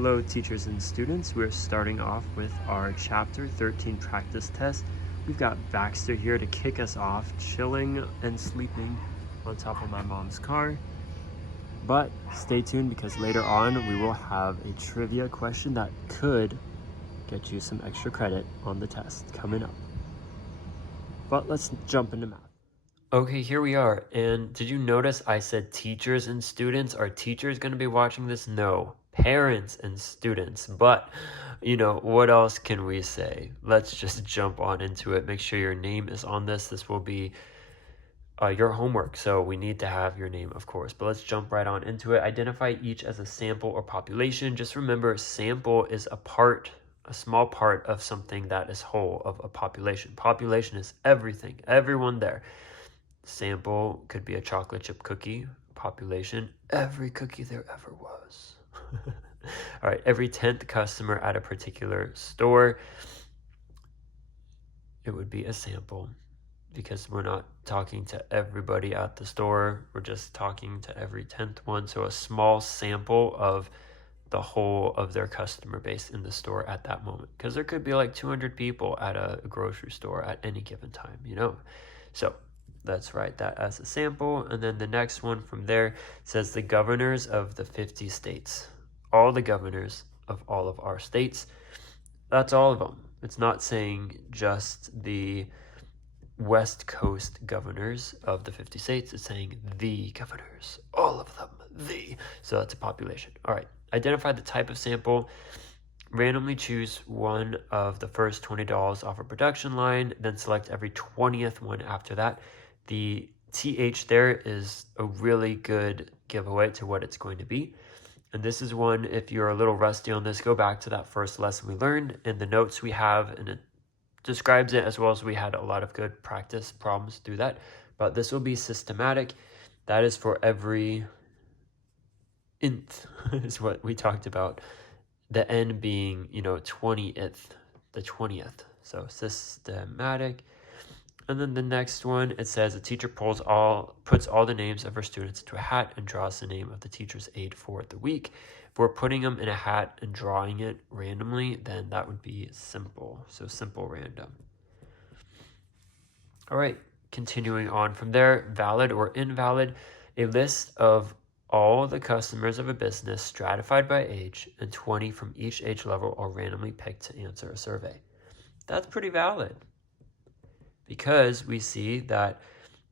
Hello teachers and students, we're starting off with our chapter 13 practice test. We've got Baxter here to kick us off, chilling and sleeping on top of my mom's car. But stay tuned because later on we will have a trivia question that could get you some extra credit on the test coming up. But let's jump into math. Okay, here we are. And did you notice I said teachers and students? Are teachers going to be watching this? No, parents and students. But, what else can we say? Let's just jump on into it. Make sure your name is on this. This will be your homework. So we need to have your name, of course. But let's jump right on into it. Identify each as a sample or population. Just remember, sample is a small part of something that is whole, of a population. Population is everything, everyone there. Sample could be a chocolate chip cookie. Population, every cookie there ever was. All right, every 10th customer at a particular store, it would be a sample because we're not talking to everybody at the store. We're just talking to every 10th one. So a small sample of the whole of their customer base in the store at that moment, because there could be like 200 people at a grocery store at any given time, So let's write that as a sample. And then the next one from there says the governors of the 50 states. All the governors of all of our states. That's all of them. It's not saying just the West Coast governors of the 50 states. It's saying the governors, all of them, the. So that's a population. All right. Identify the type of sample. Randomly choose one of the first $20 off a production line, then select every 20th one after that. The TH there is a really good giveaway to what it's going to be. And this is one, if you're a little rusty on this, go back to that first lesson we learned and the notes we have, and it describes it, as well as we had a lot of good practice problems through that. But this will be systematic. That is for every nth is what we talked about. The n being, 20th, the 20th. So systematic. And then the next one, it says a teacher puts all the names of her students into a hat and draws the name of the teacher's aide for the week. If we're putting them in a hat and drawing it randomly, then that would be simple. So simple random. All right, continuing on from there, valid or invalid, a list of all the customers of a business stratified by age, and 20 from each age level are randomly picked to answer a survey. That's pretty valid, because we see that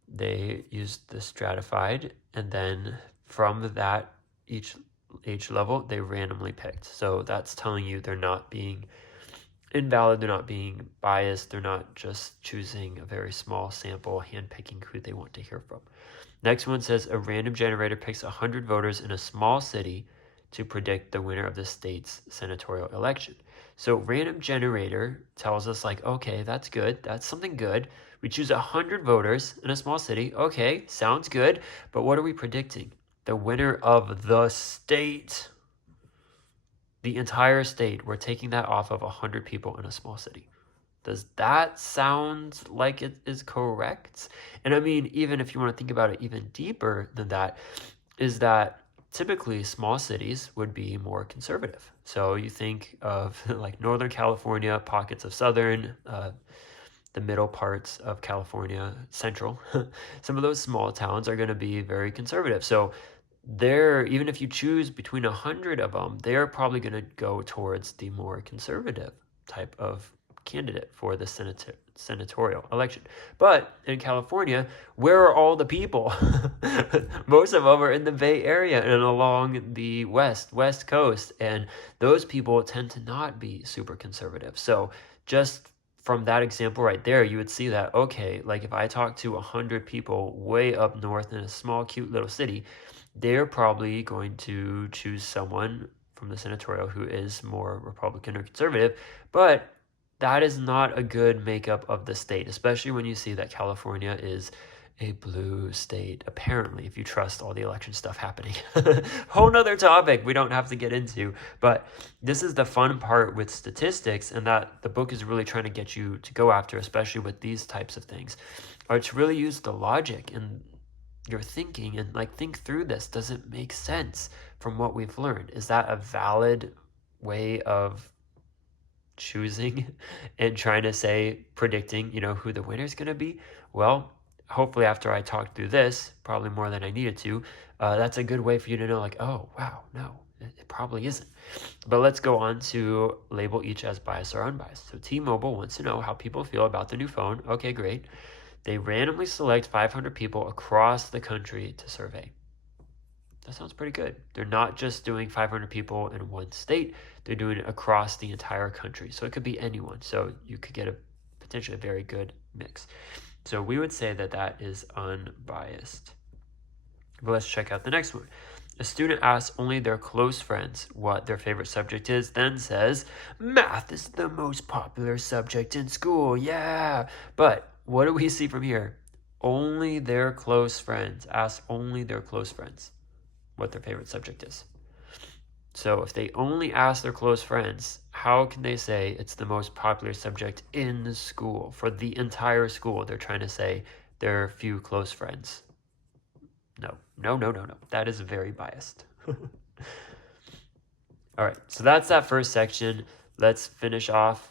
they used the stratified, and then from that each age level they randomly picked. So that's telling you they're not being invalid, they're not being biased, they're not just choosing a very small sample, handpicking who they want to hear from. Next one says a random generator picks 100 voters in a small city to predict the winner of the state's senatorial election. So random generator tells us okay, that's good. That's something good. We choose 100 voters in a small city. Okay, sounds good. But what are we predicting? The winner of the state. The entire state. We're taking that off of 100 people in a small city. Does that sound like it is correct? And I mean, even if you want to think about it even deeper than that, is that typically small cities would be more conservative. So you think of like Northern California, pockets of Southern, the middle parts of California, Central. Some of those small towns are going to be very conservative. So even if you choose between 100 of them, they're probably going to go towards the more conservative type of candidate for the senatorial election. But in California, where are all the people? Most of them are in the Bay Area and along the west coast, and those people tend to not be super conservative. So just from that example right there, you would see that, okay, like if I talk to 100 people way up north in a small, cute little city, they're probably going to choose someone from the senatorial who is more Republican or conservative, but that is not a good makeup of the state, especially when you see that California is a blue state, apparently, if you trust all the election stuff happening. Whole nother topic we don't have to get into, but this is the fun part with statistics, and that the book is really trying to get you to go after, especially with these types of things, are to really use the logic and your thinking and think through this. Does it make sense from what we've learned? Is that a valid way of choosing and trying to say, predicting, who the winner is going to be. Well, hopefully after I talk through this, probably more than I needed to, that's a good way for you to know, like, oh, wow, no, it probably isn't. But let's go on to label each as biased or unbiased. So T-Mobile wants to know how people feel about the new phone. Okay, great. They randomly select 500 people across the country to survey. That sounds pretty good. They're not just doing 500 people in one state, they're doing it across the entire country. So it could be anyone. So you could get a potentially very good mix. So we would say that that is unbiased. But let's check out the next one. A student asks only their close friends what their favorite subject is, then says, math is the most popular subject in school, yeah. But what do we see from here? Only their close friends. Ask only their close friends what their favorite subject is. So if they only ask their close friends, how can they say it's the most popular subject in the school? For the entire school, they're trying to say their few close friends. No. That is very biased. All right, so that's that first section. Let's finish off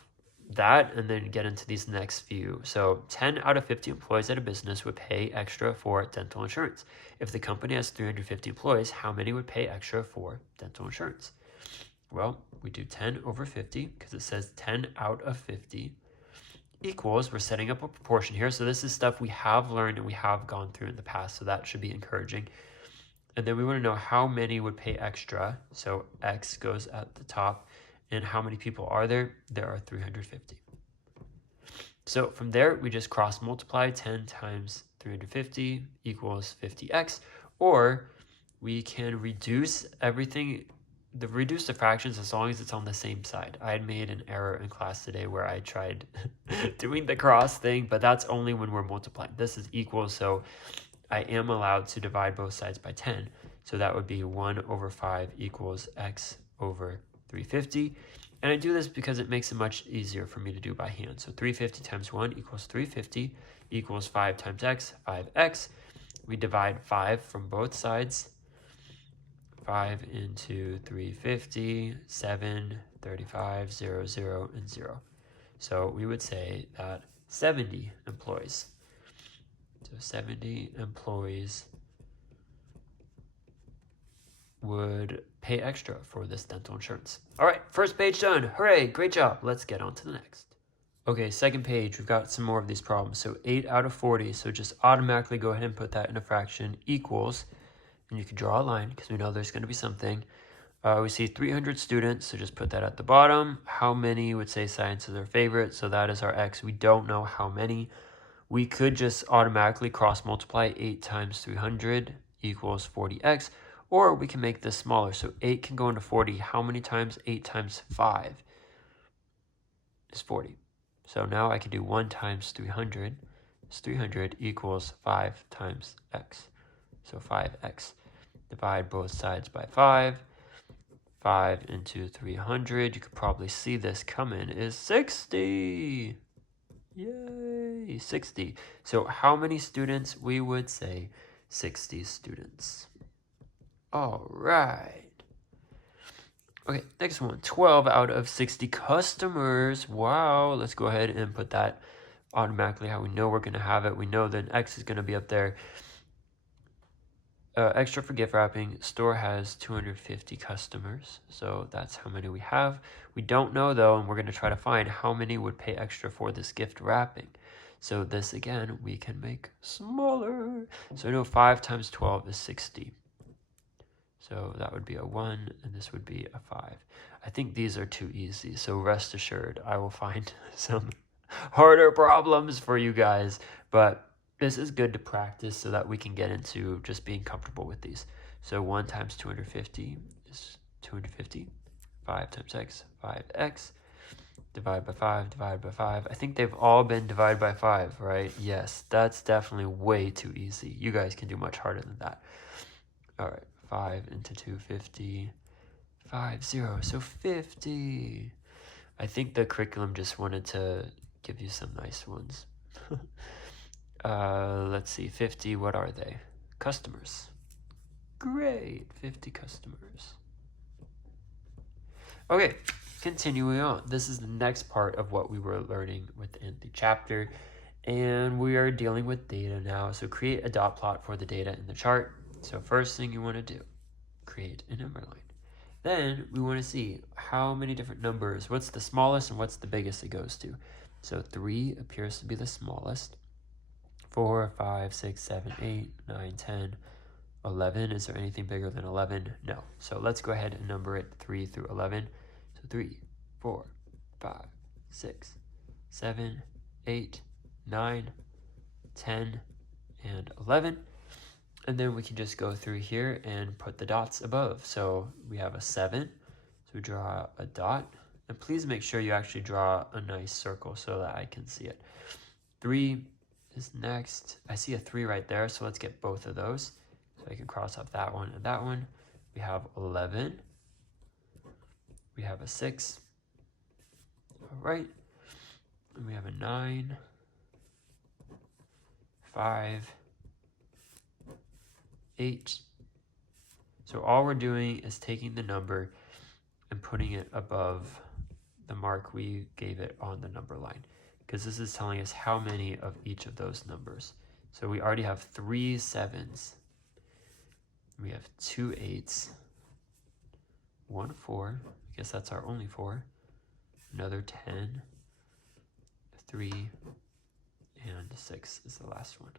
that and then get into these next few. So 10 out of 50 employees at a business would pay extra for dental insurance. If the company has 350 employees, how many would pay extra for dental insurance? Well, we do 10 over 50 because it says 10 out of 50 equals, we're setting up a proportion here. So this is stuff we have learned and we have gone through in the past. So that should be encouraging. And then we want to know how many would pay extra. So X goes at the top. And how many people are there? There are 350. So from there, we just cross multiply 10 times 350 equals 50x. Or we can reduce everything, reduce the fractions as long as it's on the same side. I had made an error in class today where I tried doing the cross thing, but that's only when we're multiplying. This is equal, so I am allowed to divide both sides by 10. So that would be 1 over 5 equals x over 350. And I do this because it makes it much easier for me to do by hand. So 350 times 1 equals 350 equals 5 times x, 5x. We divide 5 from both sides. 5 into 350, 7, 35, 0, 0, and 0. So we would say that 70 employees. So 70 employees would pay extra for this dental insurance. All right, first page done. Hooray, great job. Let's get on to the next. Okay, second page, we've got some more of these problems. So 8 out of 40, so just automatically go ahead and put that in a fraction, equals, and you can draw a line because we know there's going to be something. We see 300 students, so just put that at the bottom. How many would say science is their favorite? So that is our x. We don't know how many. We could just automatically cross multiply 8 times 300 equals 40x, or we can make this smaller. So 8 can go into 40. How many times? 8 times 5 is 40. So now I can do 1 times 300. 300 equals 5 times x. So 5x. Divide both sides by 5. 5 into 300, you could probably see this coming, is 60. Yay, 60. So how many students? We would say 60 students. All right. Okay, next one, 12 out of 60 customers. Wow, let's go ahead and put that automatically how we know we're going to have it. We know that X is going to be up there. Extra for gift wrapping, store has 250 customers, so that's how many we have. We don't know though, and we're going to try to find how many would pay extra for this gift wrapping. So this again, we can make smaller. So I know 5 times 12 is 60. So that would be a 1, and this would be a 5. I think these are too easy, so rest assured, I will find some harder problems for you guys, but this is good to practice so that we can get into just being comfortable with these. So 1 times 250 is 250. 5 times x, 5x. Divide by 5, divide by 5. I think they've all been divided by 5, right? Yes, that's definitely way too easy. You guys can do much harder than that. All right, 5 into 250. 5, 0, so 50. I think the curriculum just wanted to give you some nice ones. Let's see, 50, what are they? Customers. Great, 50 customers. Okay, continuing on. This is the next part of what we were learning within the chapter, and we are dealing with data now. So create a dot plot for the data in the chart. So first thing you want to do, create a number line. Then we want to see how many different numbers, what's the smallest and what's the biggest it goes to. So 3 appears to be the smallest. 4, 5, 6, 7, 8, 9, 10, 11. Is there anything bigger than 11? No. So let's go ahead and number it 3 through 11. So 3, 4, 5, 6, 7, 8, 9, 10, and 11. And then we can just go through here and put the dots above. So we have a 7, so we draw a dot. And please make sure you actually draw a nice circle so that I can see it. 3 is next. I see a 3 right there, so let's get both of those. So I can cross off that one and that one. We have 11. We have a 6. All right. And we have a 9, 5, 8. So all we're doing is taking the number and putting it above the mark we gave it on the number line, because this is telling us how many of each of those numbers. So we already have 3 7s. We have 2 8s, 1 4. I guess that's our only 4. Another 10, 3, and 6 is the last one.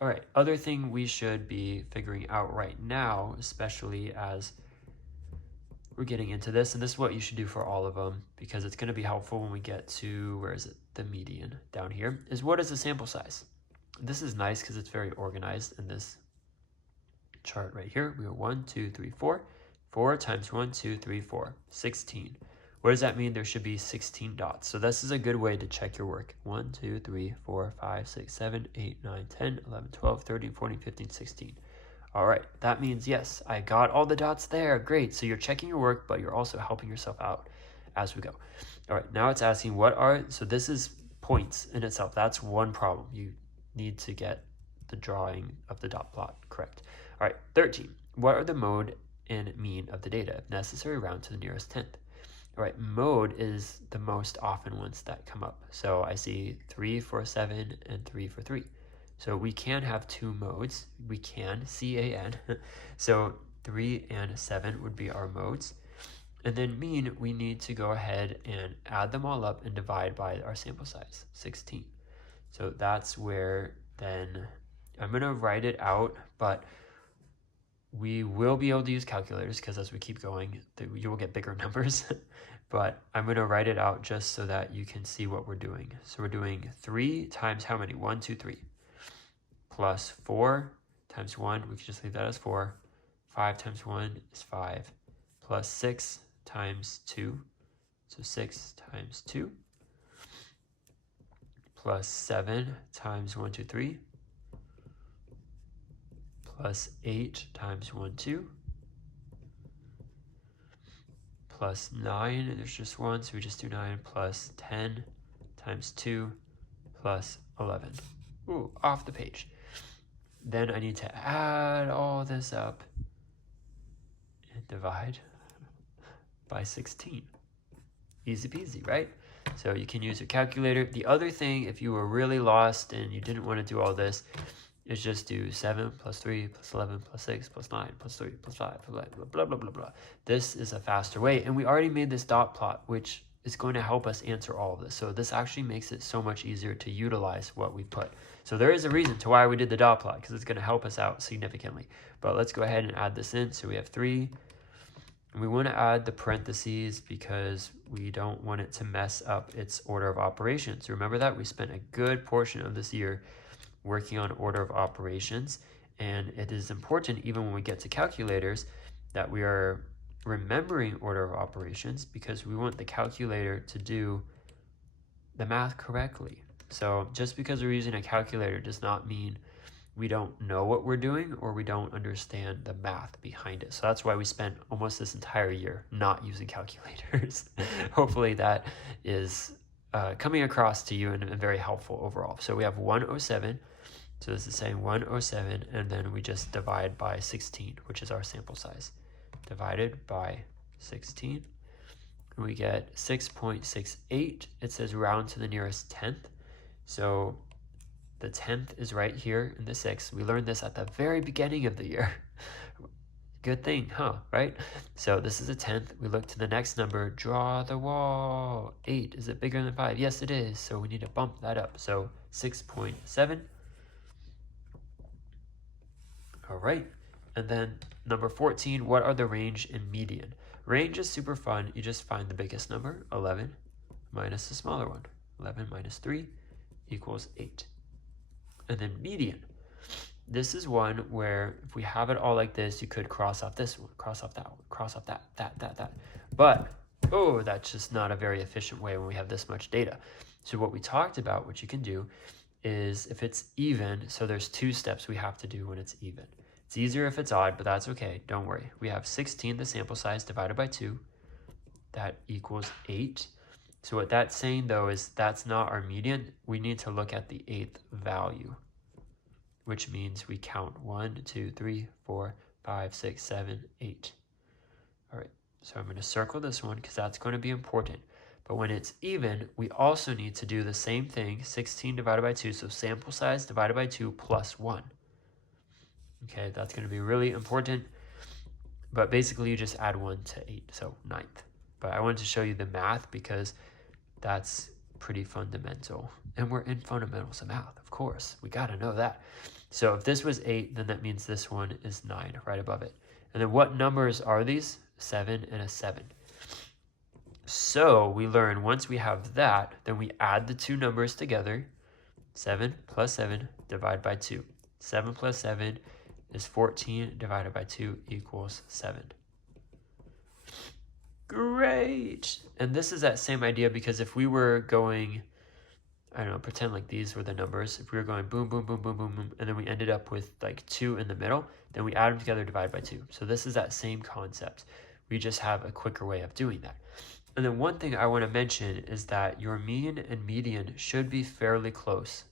All right, other thing we should be figuring out right now, especially as we're getting into this, and this is what you should do for all of them, because it's going to be helpful when we get to, where is it, the median down here, is what is the sample size? This is nice because it's very organized in this chart right here. We have 1, 2, 3, 4. 4 times 1, 2, 3, 4, 16. What does that mean? There should be 16 dots. So this is a good way to check your work. 1, 2, 3, 4, 5, 6, 7, 8, 9, 10, 11, 12, 13, 14, 15, 16. All right, that means yes, I got all the dots there. Great. So you're checking your work, but you're also helping yourself out as we go. All right, now it's asking so this is points in itself. That's one problem. You need to get the drawing of the dot plot correct. All right, 13. What are the mode and mean of the data? If necessary, round to the nearest tenth. All right, mode is the most often ones that come up. So I see 3 for 7 and 3 for 3. So we can have 2 modes. We can, C-A-N. So 3 and 7 would be our modes. And then mean, we need to go ahead and add them all up and divide by our sample size, 16. So that's where then I'm going to write it out, but we will be able to use calculators because as we keep going, you will get bigger numbers. But I'm going to write it out just so that you can see what we're doing. So we're doing 3 times how many? 1, 2, 3. Plus 4 times 1, we can just leave that as 4. 5 times 1 is 5. Plus 6 times 2, so 6 times 2. Plus 7 times 1, 2, 3. Plus 8 times 1, 2. Plus 9, and there's just 1, so we just do 9. Plus 10 times 2 plus 11. Ooh, off the page. Then I need to add all this up and divide by 16. Easy peasy, right? So you can use your calculator. The other thing, if you were really lost and you didn't want to do all this, is just do 7 plus 3 plus 11 plus 6 plus 9 plus 3 plus 5 blah, blah, blah, blah, blah. This is a faster way. And we already made this dot plot, which is going to help us answer all of this. So this actually makes it so much easier to utilize what we put. So there is a reason to why we did the dot plot, because it's going to help us out significantly. But let's go ahead and add this in. So we have 3. And we want to add the parentheses because we don't want it to mess up its order of operations. Remember that? We spent a good portion of this year working on order of operations, and it is important even when we get to calculators that we are remembering order of operations, because we want the calculator to do the math correctly. So just because we're using a calculator does not mean we don't know what we're doing or we don't understand the math behind it. So that's why we spent almost this entire year not using calculators. Hopefully that is coming across to you and very helpful overall. So we have 107. So this is saying 107, and then we just divide by 16, which is our sample size. Divided by 16. and we get 6.68. It says round to the nearest tenth. So the 10th is right here in the 6th. We learned this at the very beginning of the year. Good thing, huh? Right? So this is a 10th. We look to the next number. Draw the wall. 8. Is it bigger than 5? Yes, it is. So we need to bump that up. So 6.7. All right. And then number 14, what are the range and median? Range is super fun. You just find the biggest number, 11, minus the smaller one. 11 minus 3 equals 8. And then median. This is one where if we have it all like this, you could cross off this one, cross off that one, cross off that. But, oh, that's just not a very efficient way when we have this much data. So what we talked about, what you can do, is if it's even, so there's 2 steps we have to do when it's even. It's easier if it's odd, but that's okay. Don't worry. We have 16, the sample size, divided by 2. That equals 8. So what that's saying, though, is that's not our median. We need to look at the 8th value, which means we count 1, 2, 3, 4, 5, 6, 7, 8. All right, so I'm going to circle this one because that's going to be important. But when it's even, we also need to do the same thing, 16 divided by 2, so sample size divided by 2 plus 1. Okay, that's going to be really important. But basically, you just add 1 to 8, so 9th. But I wanted to show you the math because that's pretty fundamental. And we're in fundamentals of math, of course. We got to know that. So if this was 8, then that means this one is 9 right above it. And then what numbers are these? 7 and a 7. So we learn once we have that, then we add the 2 numbers together. 7 plus 7 divided by 2. 7 plus 7 is 14 divided by 2 equals 7. Great! And this is that same idea because if we were going, I don't know, pretend like these were the numbers. If we were going boom, boom, boom, boom, boom, boom, and then we ended up with like 2 in the middle, then we add them together, divide by 2. So this is that same concept. We just have a quicker way of doing that. And then one thing I want to mention is that your mean and median should be fairly close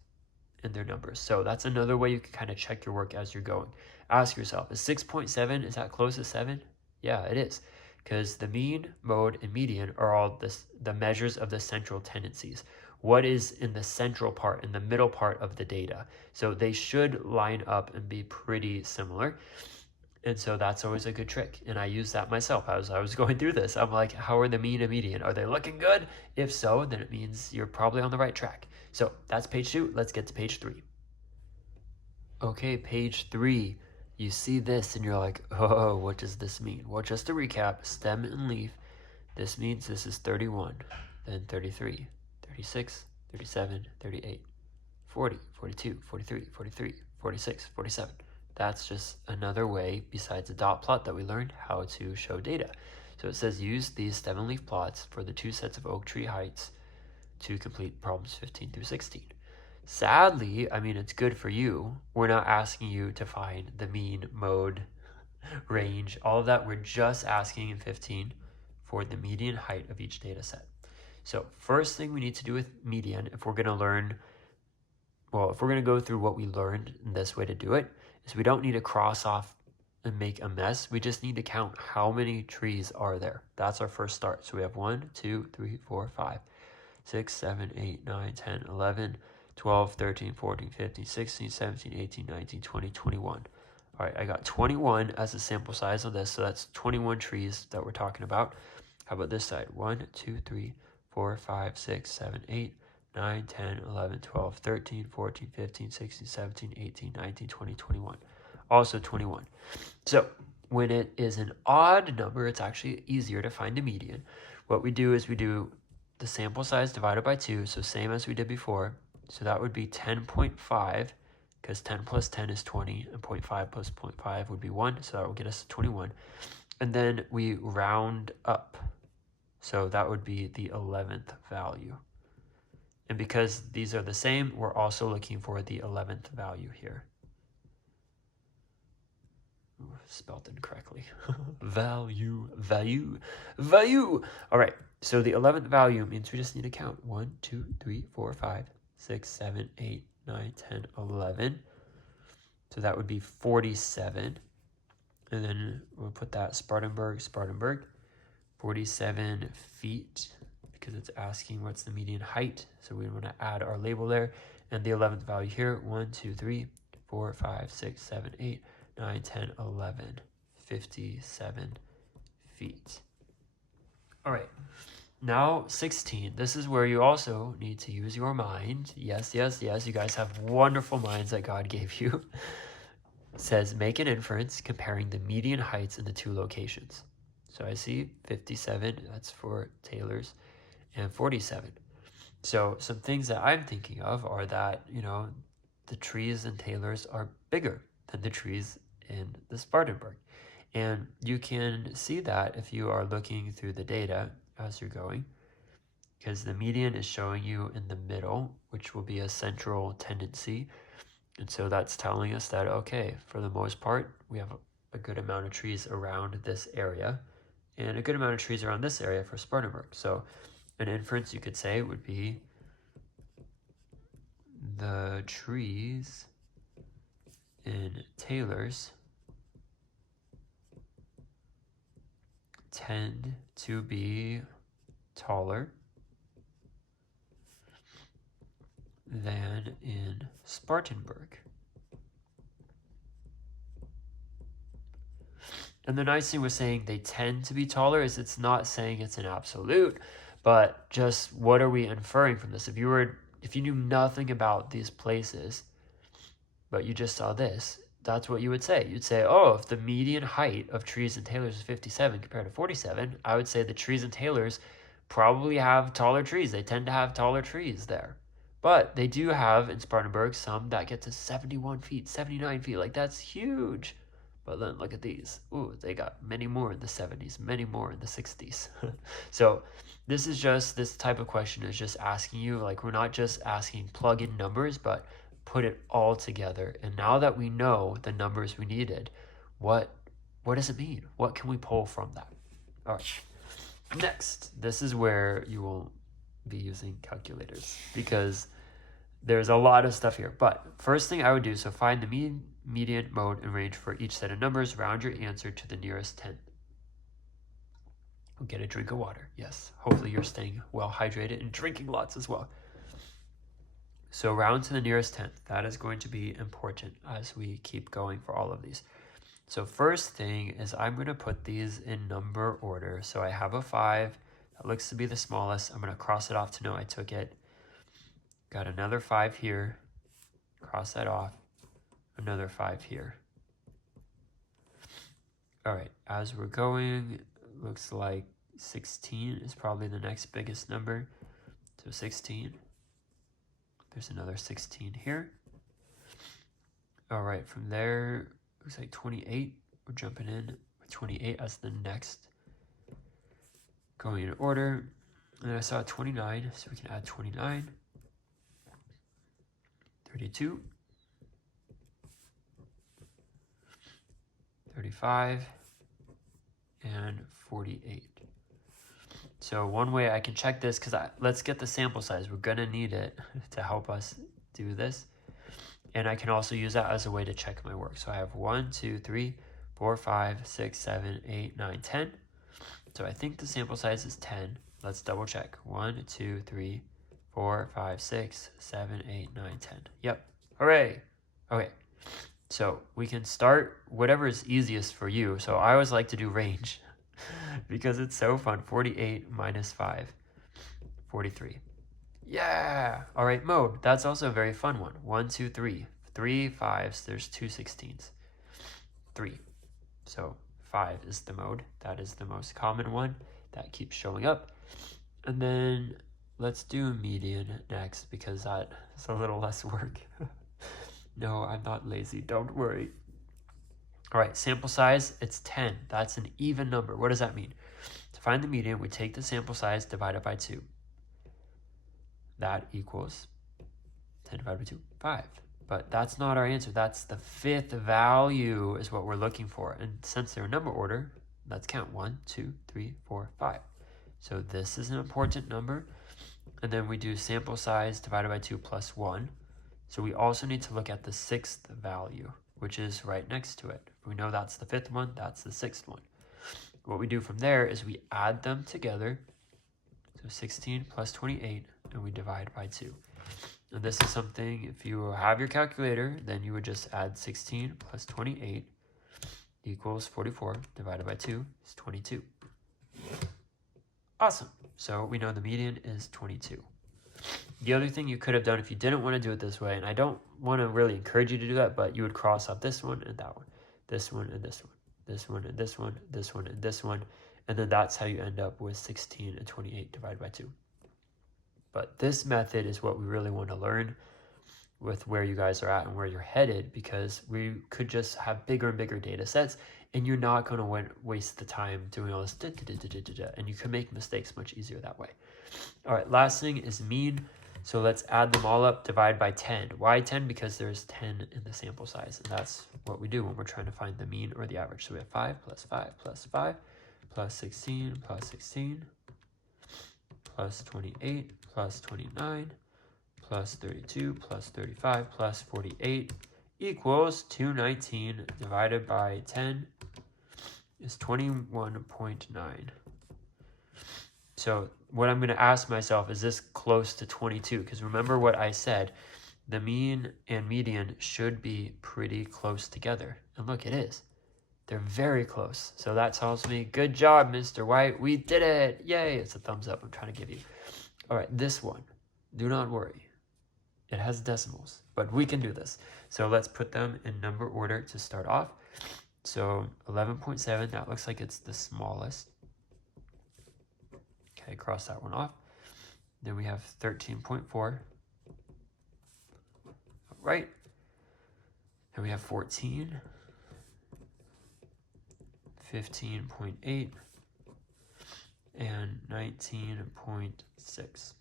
in their numbers. So that's another way you can kind of check your work as you're going. Ask yourself, is 6.7, is that close to 7? Yeah, it is. Because the mean, mode, and median are all the measures of the central tendencies. What is in the central part, in the middle part of the data. So they should line up and be pretty similar. And so that's always a good trick. And I use that myself as I was going through this. I'm like, how are the mean and median? Are they looking good? If so, then it means you're probably on the right track. So that's page 2. Let's get to page 3. Okay, page 3. You see this and you're like, oh, what does this mean? Well, just to recap, stem and leaf, this means this is 31, then 33, 36, 37, 38, 40, 42, 43, 43, 46, 47. That's just another way, besides the dot plot that we learned, how to show data. So it says use these stem and leaf plots for the 2 sets of oak tree heights to complete problems 15 through 16. Sadly, I mean, it's good for you. We're not asking you to find the mean, mode, range, all of that. We're just asking in 15 for the median height of each data set. So first thing we need to do with median, if we're going to learn, well, if we're going to go through what we learned in this way to do it, is we don't need to cross off and make a mess. We just need to count how many trees are there. That's our first start. So we have 1, 2, 3, 4, 5, 6, 7, 8, 9, 10, 11, 12, 13, 14, 15, 16, 17, 18, 19, 20, 21. All right, I got 21 as the sample size of this, so that's 21 trees that we're talking about. How about this side? 1, 2, 3, 4, 5, 6, 7, 8, 9, 10, 11, 12, 13, 14, 15, 16, 17, 18, 19, 20, 21. Also 21. So when it is an odd number, it's actually easier to find a median. What we do is we do the sample size divided by 2, so same as we did before. So that would be 10.5, because 10 plus 10 is 20, and 0.5 plus 0.5 would be 1, so that will get us to 21. And then we round up, so that would be the 11th value. And because these are the same, we're also looking for the 11th value here. Ooh, spelled incorrectly. Value. All right, so the 11th value means we just need to count 1, 2, 3, 4, 5, 6, 7, 8, 9, 10, 11. So that would be 47. And then we'll put that Spartanburg. 47 feet, because it's asking what's the median height. So we want to add our label there. And the 11th value here, 1, 2, 3, 4, 5, 6, 7, 8, 9, 10, 11, 57 feet. All right. Now 16, this is where you also need to use your mind. Yes, yes, yes, you guys have wonderful minds that God gave you. It says, make an inference comparing the median heights in the two locations. So I see 57, that's for Taylor's, and 47. So some things that I'm thinking of are that, you know, the trees in Taylor's are bigger than the trees in the Spartanburg. And you can see that if you are looking through the data as you're going, because the median is showing you in the middle, which will be a central tendency. And so that's telling us that, okay, for the most part, we have a good amount of trees around this area and a good amount of trees around this area for Spartanburg. So an inference you could say would be the trees in Taylor's tend to be taller than in Spartanburg. And the nice thing with saying they tend to be taller is it's not saying it's an absolute, but just what are we inferring from this? If you knew nothing about these places, but you just saw this, that's what you would say. You'd say, oh, if the median height of trees in Taylor's is 57 compared to 47, I would say the trees in Taylor's probably have taller trees. They tend to have taller trees there. But they do have in Spartanburg some that get to 71 feet, 79 feet. Like, that's huge. But then look at these. Ooh, they got many more in the 70s, many more in the 60s. So this type of question is just asking you, like, we're not just asking plug in numbers, but put it all together. And now that we know the numbers we needed, what does it mean? What can we pull from that? All right. Next, this is where you will be using calculators because there's a lot of stuff here. But first thing I would do, so find the mean, median, mode, and range for each set of numbers. Round your answer to the nearest 10. Get a drink of water. Yes, hopefully you're staying well hydrated and drinking lots as well. So round to the nearest 10th. That is going to be important as we keep going for all of these. So first thing is I'm going to put these in number order. So I have a 5. That looks to be the smallest. I'm going to cross it off to know I took it. Got another 5 here. Cross that off. Another 5 here. All right, as we're going, looks like 16 is probably the next biggest number. So 16. There's another 16 here. All right, from there, looks like 28. We're jumping in with 28 as the next. Going in order. And I saw 29, so we can add 29. 32. 35. And 48. So one way I can check this, because let's get the sample size. We're going to need it to help us do this. And I can also use that as a way to check my work. So I have 1, 2, 3, 4, 5, 6, 7, 8, 9, 10. So I think the sample size is 10. Let's double check. 1, 2, 3, 4, 5, 6, 7, 8, 9, 10. Yep. Hooray. Okay. So we can start whatever is easiest for you. So I always like to do range because it's so fun. 48 minus 5. 43. Yeah. All right, mode. That's also a very fun one. 1, 2, 3. 3 5s. There's 2 16s. 3. So 5 is the mode. That is the most common one that keeps showing up. And then let's do median next because that is a little less work. No, I'm not lazy. Don't worry. All right, sample size, it's 10. That's an even number. What does that mean? To find the median, we take the sample size divided by 2. That equals 10 divided by 2, 5. But that's not our answer. That's the 5th value is what we're looking for. And since they're in number order, let's count 1, 2, 3, 4, 5. So this is an important number. And then we do sample size divided by 2 plus 1. So we also need to look at the 6th value, which is right next to it. We know that's the 5th one, that's the 6th one. what we do from there is we add them together. So 16 plus 28, and we divide by 2. And this is something, if you have your calculator, then you would just add 16 plus 28 equals 44 divided by 2 is 22. Awesome. So we know the median is 22. The other thing you could have done if you didn't want to do it this way, and I don't want to really encourage you to do that, but you would cross out this one and that one, this one and this one, this one and this one, this one and this one, and then that's how you end up with 16 and 28 divided by 2. But this method is what we really want to learn with where you guys are at and where you're headed, because we could just have bigger and bigger data sets, and you're not going to waste the time doing all this, and you can make mistakes much easier that way. All right, last thing is mean. So let's add them all up, divide by 10. Why 10? Because there's 10 in the sample size, and that's what we do when we're trying to find the mean or the average. So we have 5 plus 5 plus 5 plus 16 plus 16 plus 28 plus 29 plus 32 plus 35 plus 48 equals 219 divided by 10 is 21.9. So what I'm going to ask myself, is this close to 22? Because remember what I said, the mean and median should be pretty close together. And look, it is. They're very close. So that tells me, good job, Mr. White. We did it. Yay. It's a thumbs up I'm trying to give you. All right, this one, do not worry. It has decimals, but we can do this. So let's put them in number order to start off. So 11.7, that looks like it's the smallest. Okay, cross that one off. Then we have 13.4. All right. Then we have 14. 15.8. And 19.6.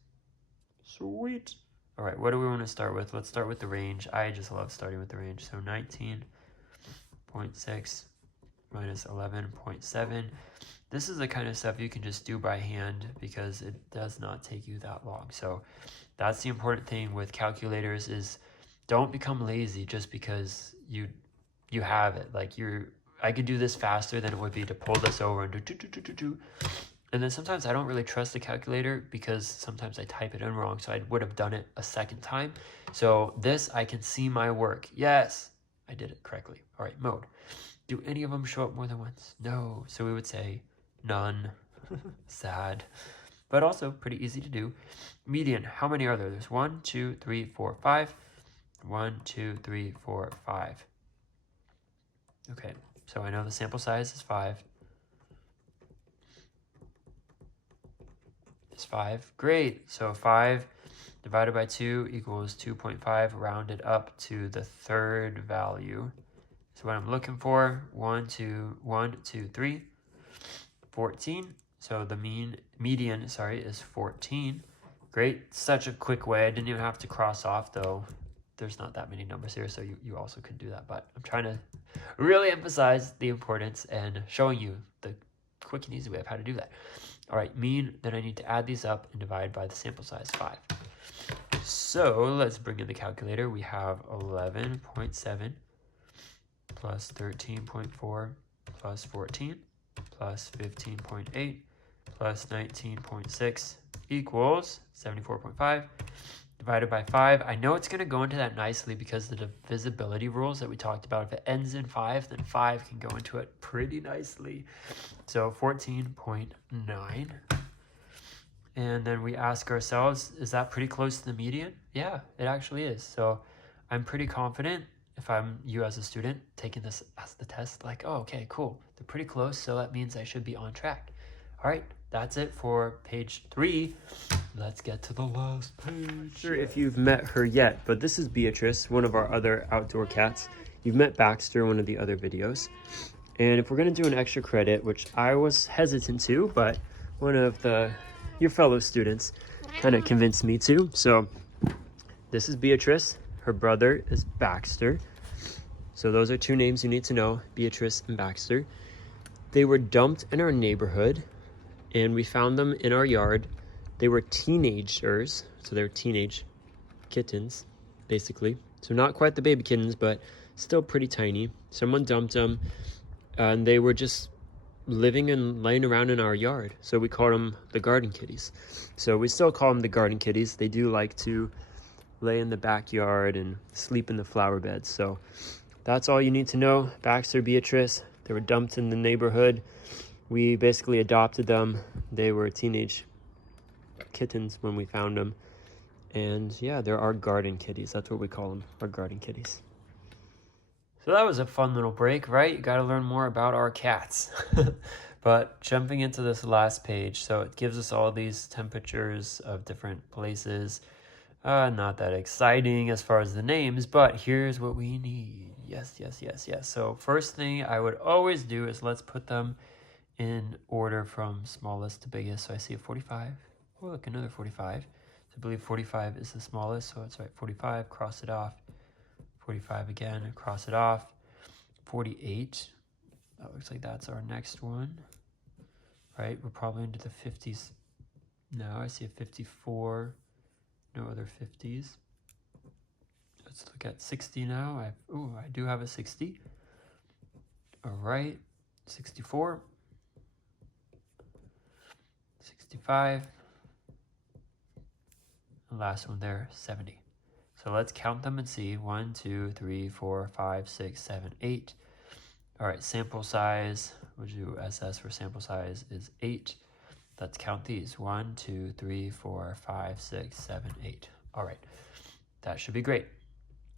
Sweet. All right, what do we want to start with? Let's start with the range. I just love starting with the range. So 19.6 minus 11.7. This is the kind of stuff you can just do by hand because it does not take you that long. So that's the important thing with calculators, is don't become lazy just because you have it. Like I could do this faster than it would be to pull this over and do. And then sometimes I don't really trust the calculator because sometimes I type it in wrong. So I would have done it a second time. So this, I can see my work. Yes, I did it correctly. All right, mode. Do any of them show up more than once? No. So we would say none. Sad. But also pretty easy to do. Median, how many are there? There's 1, 2, 3, 4, 5. 1, 2, 3, 4, 5. Okay, so I know the sample size is 5. It's 5. Great. So 5 divided by 2 equals 2.5, rounded up to the third value. So what I'm looking for, 1, 2, 3, 14. So the median is 14. Great. Such a quick way. I didn't even have to cross off, though. There's not that many numbers here, so you also could do that. But I'm trying to really emphasize the importance and showing you the quick and easy way of how to do that. All right, mean, then I need to add these up and divide by the sample size, 5. So let's bring in the calculator. We have 11.7 plus 13.4 plus 14 plus 15.8 plus 19.6 equals 74.5 divided by 5. I know it's going to go into that nicely because the divisibility rules that we talked about, if it ends in 5, then 5 can go into it pretty nicely. So 14.9. And then we ask ourselves, is that pretty close to the median? Yeah, it actually is. So I'm pretty confident if I'm you as a student taking this as the test, like, oh, okay, cool. They're pretty close, so that means I should be on track. All right, that's it for page 3. Let's get to the last page. Sure, if you've met her yet, but this is Beatrice, one of our other outdoor cats. You've met Baxter in one of the other videos. And if we're going to do an extra credit, which I was hesitant to, but one of your fellow students kind of convinced me to. So this is Beatrice. Her brother is Baxter. So those are 2 names you need to know, Beatrice and Baxter. They were dumped in our neighborhood, and we found them in our yard. They were teenagers, so they were teenage kittens, basically. So not quite the baby kittens, but still pretty tiny. Someone dumped them, and they were just living and laying around in our yard. So we call them the garden kitties. So we still call them the garden kitties. They do like to lay in the backyard and sleep in the flower beds. So that's all you need to know. Baxter, Beatrice, they were dumped in the neighborhood. We basically adopted them. They were teenage kittens when we found them. And yeah, they're our garden kitties. That's what we call them, our garden kitties. So that was a fun little break, right? You got to learn more about our cats. But jumping into this last page, so it gives us all these temperatures of different places. Not that exciting as far as the names, but here's what we need. Yes. So first thing I would always do is let's put them in order from smallest to biggest. So I see a 45. Oh, look, another 45. So I believe 45 is the smallest, so it's right, 45, cross it off. 45 again, cross it off. 48, that looks like that's our next one, right? We're probably into the 50s. No, I see a 54, no other 50s. Let's look at 60 now. I do have a 60. All right, 64, 65, the last one there, 70. So let's count them and see. 1, 2, 3, 4, 5, 6, 7, 8. All right, sample size, we'll do SS for sample size, is 8. Let's count these. 1, 2, 3, 4, 5, 6, 7, 8. All right, that should be great.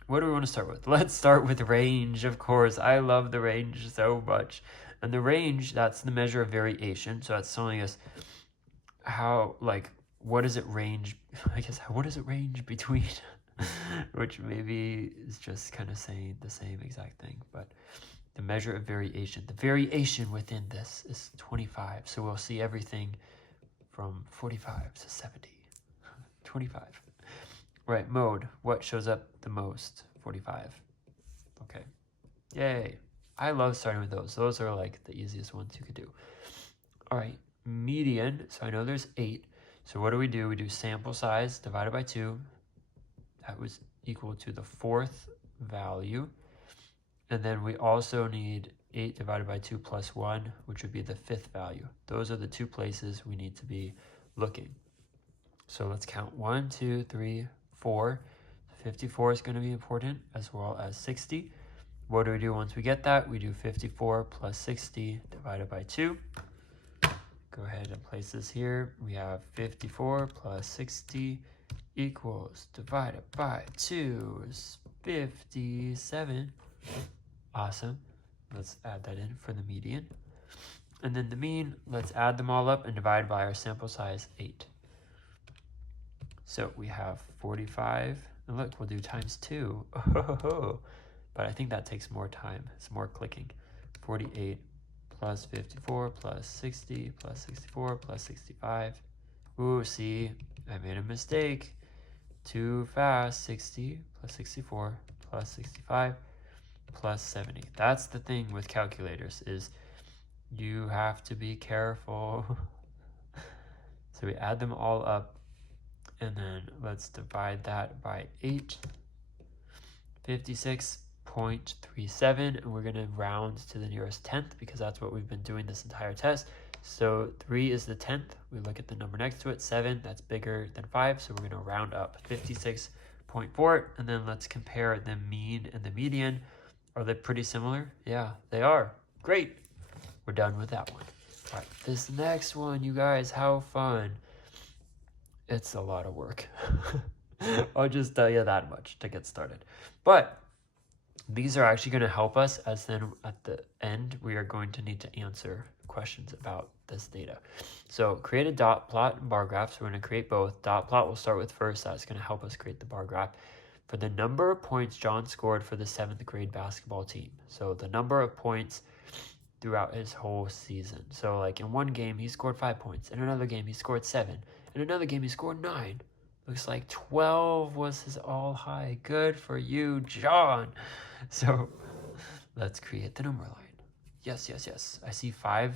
What do we want to start with? Let's start with range, of course. I love the range so much. And the range, that's the measure of variation. So that's telling us how, like, what does it range, I guess, what does it range between? Which maybe is just kind of saying the same exact thing, but the measure of variation, the variation within this is 25. So we'll see everything from 45 to 70, 25. Right, mode, what shows up the most? 45. Okay, yay. I love starting with those. Those are like the easiest ones you could do. All right, median, so I know there's 8. So what do? We do sample size divided by 2. That was equal to the 4th value. And then we also need 8 divided by 2 plus 1, which would be the 5th value. Those are the 2 places we need to be looking. So let's count 1, 2, 3, 4. 54 is going to be important, as well as 60. What do we do once we get that? We do 54 plus 60 divided by 2. Go ahead and place this here. We have 54 plus 60 equals divided by 2 is 57. Awesome. Let's add that in for the median. And then the mean, let's add them all up and divide by our sample size 8. So we have 45, and look, we'll do times 2. Oh, but I think that takes more time. It's more clicking. 48 plus 54 plus 60 plus 64 plus 65. Ooh, see, I made a mistake. Too fast. 60 plus 64 plus 65 plus 70. That's the thing with calculators, is you have to be careful. So we add them all up, and then let's divide that by 8. 56.37, and we're going to round to the nearest 10th because that's what we've been doing this entire test. So 3 is the 10th. We look at the number next to it, 7, that's bigger than 5, so we're going to round up. 56.4, and then let's compare the mean and the median. Are they pretty similar? Yeah, they are. Great. We're done with that one. All right, this next one, you guys, how fun. It's a lot of work. I'll just tell you that much to get started. But these are actually going to help us, as then at the end, we are going to need to answer questions about this data. So create a dot plot and bar graph. So we're going to create both. Dot plot we'll start with first. That's going to help us create the bar graph for the number of points John scored for the 7th grade basketball team. So the number of points throughout his whole season. So like in one game, he scored 5 points. In another game, he scored 7. In another game, he scored 9. Looks like 12 was his all-high. Good for you, John. So let's create the number line. Yes. I see 5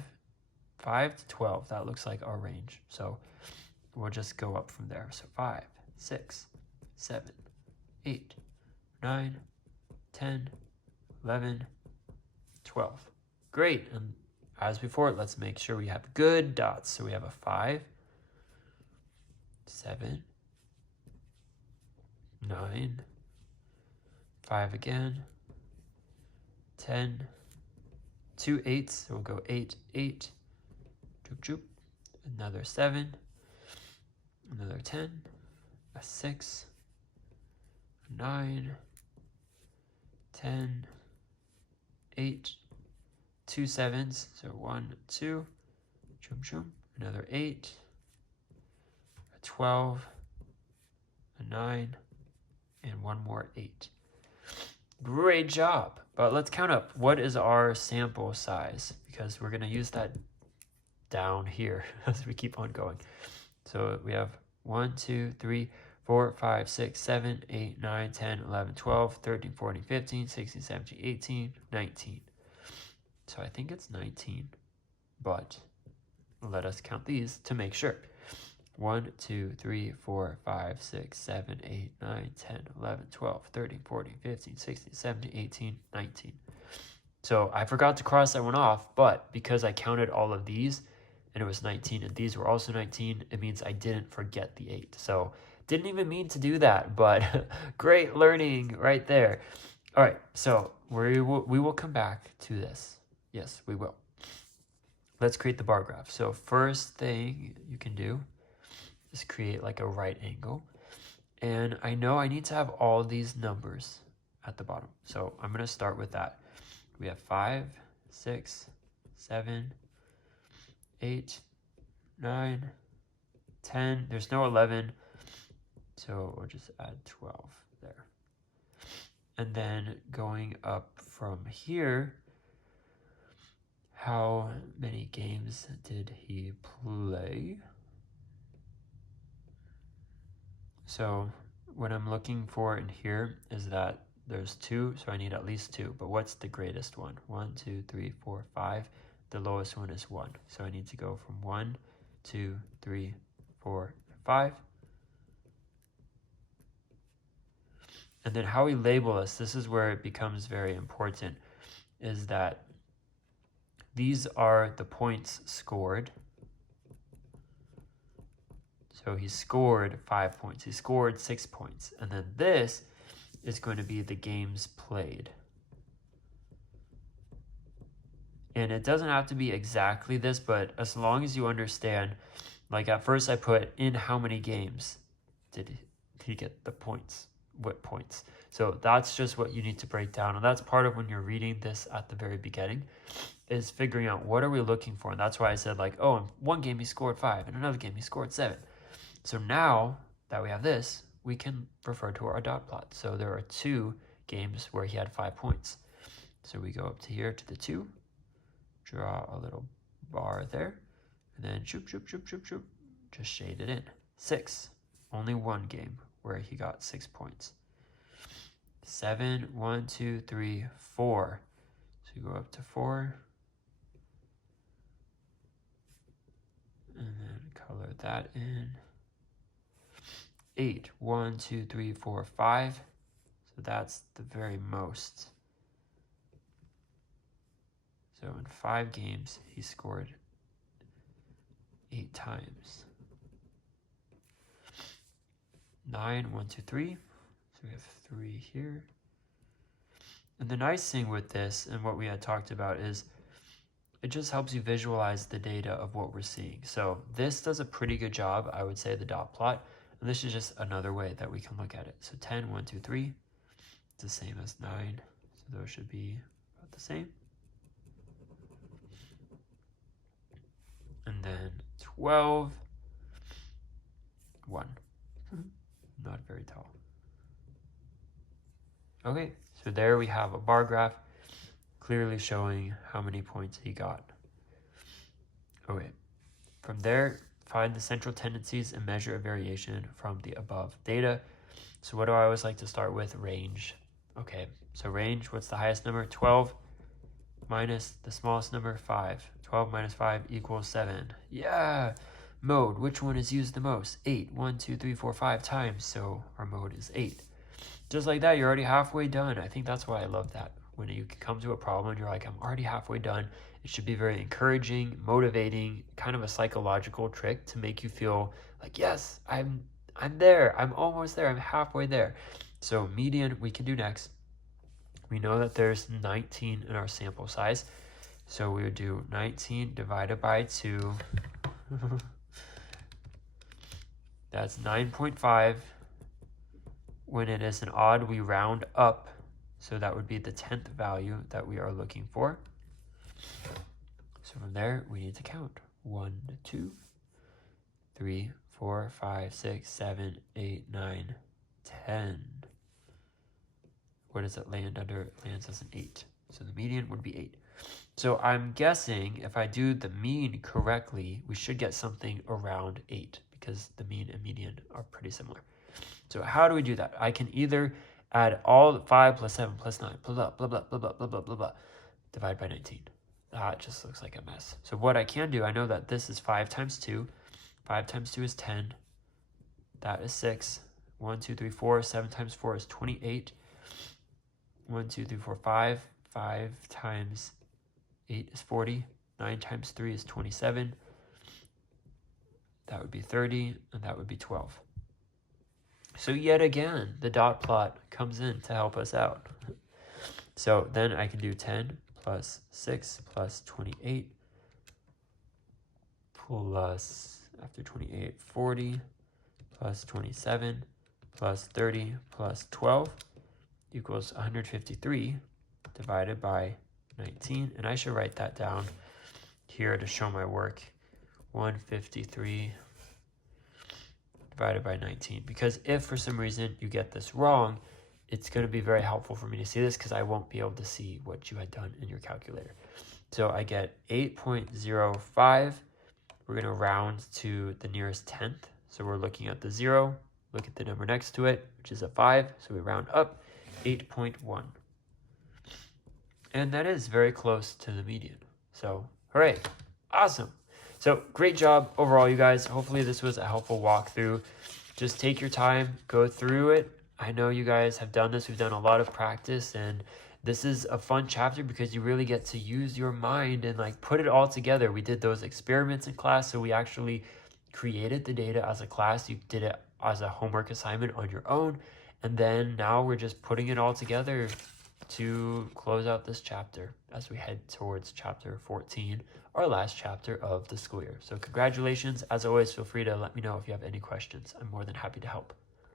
to 12. That looks like our range. So we'll just go up from there. So 5, 6, 7, 8, 9, 10, 11, 12. Great. And as before, let's make sure we have good dots. So we have a 5, 7, 9, 5 again, 10, 2 8s, so we'll go 8, 8, choop, choop, another 7, another 10, a 6, 9, 10, 8, 2 7s, so 1, 2, choom, choom, another 8, a 12, a 9, and one more 8. Great job. But let's count up. What is our sample size? Because we're going to use that down here as we keep on going. So we have 1, 2, 3, 4, 5, 6, 7, 8, 9, 10, 11, 12, 13, 14, 15, 16, 17, 18, 19. So I think it's 19, but let us count these to make sure. 1, 2, 3, 4, 5, 6, 7, 8, 9, 10, 11, 12, 13, 14, 15, 16, 17, 18, 19. So I forgot to cross that one off, but because I counted all of these and it was 19 and these were also 19, it means I didn't forget the 8. So didn't even mean to do that, but great learning right there. All right, so we will come back to this. Yes, we will. Let's create the bar graph. So first thing you can do is create like a right angle. And I know I need to have all these numbers at the bottom. So I'm going to start with that. We have 5, 6, 7, 8, 9, 10. There's no 11. So we'll just add 12 there. And then going up from here, how many games did he play? So what I'm looking for in here is that there's 2, so I need at least 2. But what's the greatest one? 1, 2, 3, 4, 5. The lowest one is 1. So I need to go from 1, 2, 3, 4, 5. And then how we label this is where it becomes very important, is that these are the points scored. So he scored 5 points. He scored 6 points. And then this is going to be the games played. And it doesn't have to be exactly this, but as long as you understand, like at first I put in how many games did he get the points, what points. So that's just what you need to break down. And that's part of when you're reading this at the very beginning, is figuring out what are we looking for. And that's why I said like, oh, in one game he scored 5, in another game he scored 7. So now that we have this, we can refer to our dot plot. So there are 2 games where he had 5 points. So we go up to here to the 2, draw a little bar there, and then shoop, shoop, shoop, shoop, shoop, just shade it in. 6, only 1 game where he got 6 points. 7, 1, 2, 3, 4. So you go up to 4, and then color that in. 8, 1, 2, 3, 4, 5. So that's the very most. So in 5 games, he scored 8 times. 9, 1, 2, 3. So we have 3 here. And the nice thing with this and what we had talked about is it just helps you visualize the data of what we're seeing. So this does a pretty good job, I would say, the dot plot. And this is just another way that we can look at it. So 10, 1, 2, 3. It's the same as 9. So those should be about the same. And then 12, 1. Not very tall. Okay, so there we have a bar graph clearly showing how many points he got. Okay, from there, find the central tendencies and measure a variation from the above data. So what do I always like to start with? Range. Okay, so range, what's the highest number? 12 minus the smallest number, 5. 12 minus 5 equals 7. Yeah! Mode, which one is used the most? 8. 1, 2, 3, 4, 5 times, so our mode is 8. Just like that, you're already halfway done. I think that's why I love that. When you come to a problem and you're like, I'm already halfway done, It should be very encouraging, motivating, kind of a psychological trick to make you feel like, yes, I'm there. I'm almost there. I'm halfway there. So median we can do next. We know that there's 19 in our sample size. So we would do 19 divided by 2. That's 9.5. When it is an odd, we round up. So that would be the 10th value that we are looking for. So from there, we need to count. 1, 2, 3, 4, 5, 6, 7, 8, 9, 10. What does it land under? It lands as an 8. So the median would be 8. So I'm guessing if I do the mean correctly, we should get something around 8 because the mean and median are pretty similar. So how do we do that? I can either add all 5 plus 7 plus 9, blah, blah, blah, blah, blah, blah, blah, blah, blah, blah, divide by 19. That just looks like a mess. So what I can do, I know that this is 5 times 2. 5 times 2 is 10. That is 6. 1, 2, 3, 4. 7 times 4 is 28. 1, 2, 3, 4, 5. 5 times 8 is 40. 9 times 3 is 27. That would be 30, and that would be 12. So yet again, the dot plot comes in to help us out. So then I can do 10 plus 6 plus 28 plus, after 28, 40 plus 27 plus 30 plus 12 equals 153 divided by 19. And I should write that down here to show my work. 153 divided by 19. Because if for some reason you get this wrong, it's going to be very helpful for me to see this because I won't be able to see what you had done in your calculator. So I get 8.05. We're going to round to the nearest tenth. So we're looking at the 0. Look at the number next to it, which is a 5. So we round up 8.1. And that is very close to the median. So hooray. Awesome. So great job overall, you guys. Hopefully this was a helpful walkthrough. Just take your time, go through it. I know you guys have done this. We've done a lot of practice, and this is a fun chapter because you really get to use your mind and like put it all together. We did those experiments in class, so we actually created the data as a class. You did it as a homework assignment on your own, and then now we're just putting it all together to close out this chapter as we head towards chapter 14, our last chapter of the school year. So congratulations. As always, feel free to let me know if you have any questions. I'm more than happy to help.